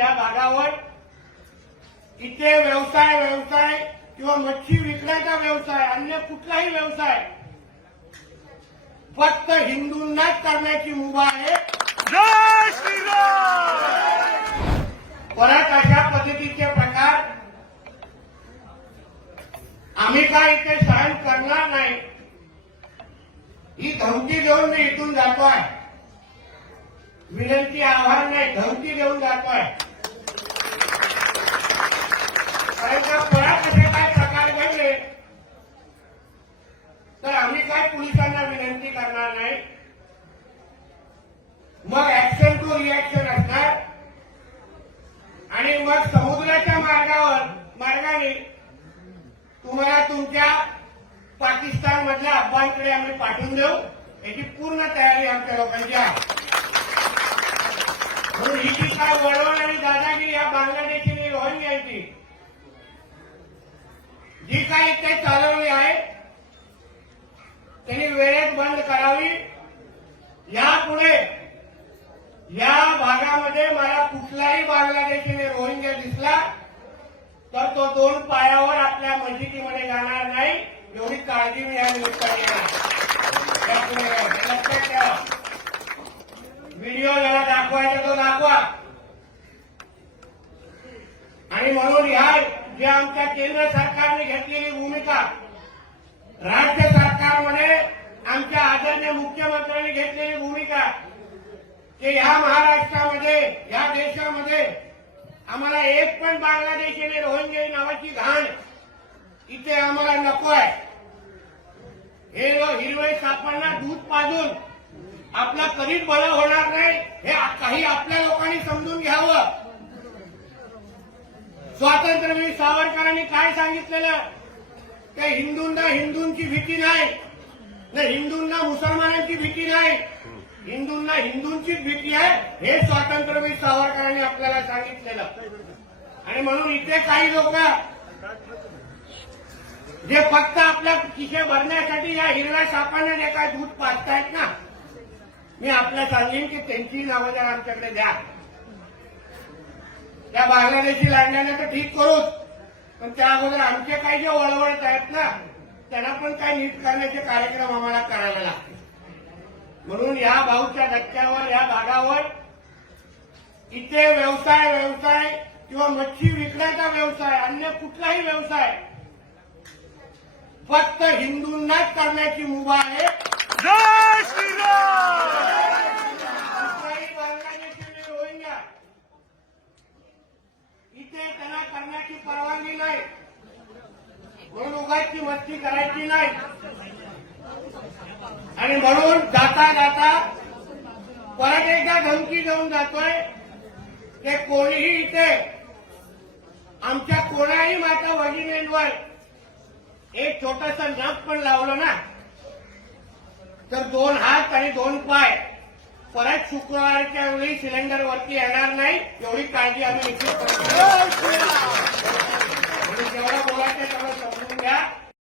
या भागावर इथे व्यवसाय व्यवसाय किंवा मच्छी विकण्याचा व्यवसाय अन्य कुठलाही व्यवसाय फक्त हिंदूंनाच करण्याची मुभा आहे. परत अशा पद्धतीचे प्रकार आम्ही काय इथे सहन करणार नाही ही धमकी देऊन मी इथून जातोय. विनंती आव्हान नाही धमकी देऊन जातोय. कारण रिॲक्शन असणार आणि मग समुद्राच्या मार्गावर मार्गाने तुम्हाला तुमच्या पाकिस्तान मधल्या अफगाणकडे आम्ही पाठवून देऊ. याची पूर्ण तयारी आमच्या लोकांची आहे. म्हणून ही जी काय वळवण आणि दादागिरी या बांगलादेशी आणि रोहिंग्यांची जी काही ते चालवली आहे त्यांनी वेळेत बंद करावी. यापुढे कुठलाही बांगलादेशीने रोहिंग्या दिसला तर तो दोन पायावर आपल्या मशिदीमध्ये जाणार नाही. एवढी काळजी मी या निमित्ताने लक्षात ठेवा व्हिडिओ ज्याला दाखवायचा तो दाखवा. आणि म्हणून ह्या जे आमच्या केंद्र सरकारने घेतलेली भूमिका राज्य सरकारमध्ये आमच्या आदरणीय मुख्यमंत्र्यांनी घेतलेली भूमिका की ह्या महाराष्ट्रामध्ये ह्या देशामध्ये आम्हाला एक पण बांगलादेशी आणि रोहिंग्या नावाची घाण इथे आम्हाला नको आहे हे हिरवे सापांना दूध पाजून आपला कधीच बळ होणार नाही हे काही आपल्या लोकांनी समजून घ्यावं. स्वातंत्र्यवीर सावरकरांनी काय सांगितलेलं? त्या हिंदूंना हिंदूंची भीती नाही ना हिंदूंना मुसलमानांची भीती नाही हिंदूंना हिंदूंचीच भीती आहे हे स्वातंत्र्यवीर सावरकरांनी आपल्याला सांगितलेलं. आणि म्हणून इथे काही लोक जे फक्त आपल्या खिशे भरण्यासाठी या हिरव्या सापांना जे काय दूध पाजतायत ना मी आपल्या सांगेन की त्यांची नावं जर आमच्याकडे द्या. त्या बांगलादेशी लांडण्याने तर ठीक करूच पण त्या अगोदर आमचे काही जे वळवळत आहेत ना त्यांना पण काही नीट करण्याचे कार्यक्रम आम्हाला करायला लागतील. म्हणून या भाऊच्या धक्क्यावर या भागावर इथे व्यवसाय व्यवसाय किंवा मच्छी विकण्याचा व्यवसाय अन्य कुठलाही व्यवसाय फक्त हिंदूंनाच करण्याची मुभा आहे. रोहिंग्या. इथे त्यांना करण्याची परवानगी नाही. म्हणून उगाची मस्ती करायची नाही. आणि म्हणून जाता जाता परत एकदा धमकी देऊन जातोय की कोणीही इथे आमच्या कोणाही माता भगिनींवर एक छोटस नख पण लावलं ना तर दोन हात आणि दोन पाय परत शुक्रवारच्या वेळी सिलेंडर वरती येणार नाही एवढी काळजी आम्ही घेऊ. म्हणून जेवढं बोलायचं तेवढं समजून घ्या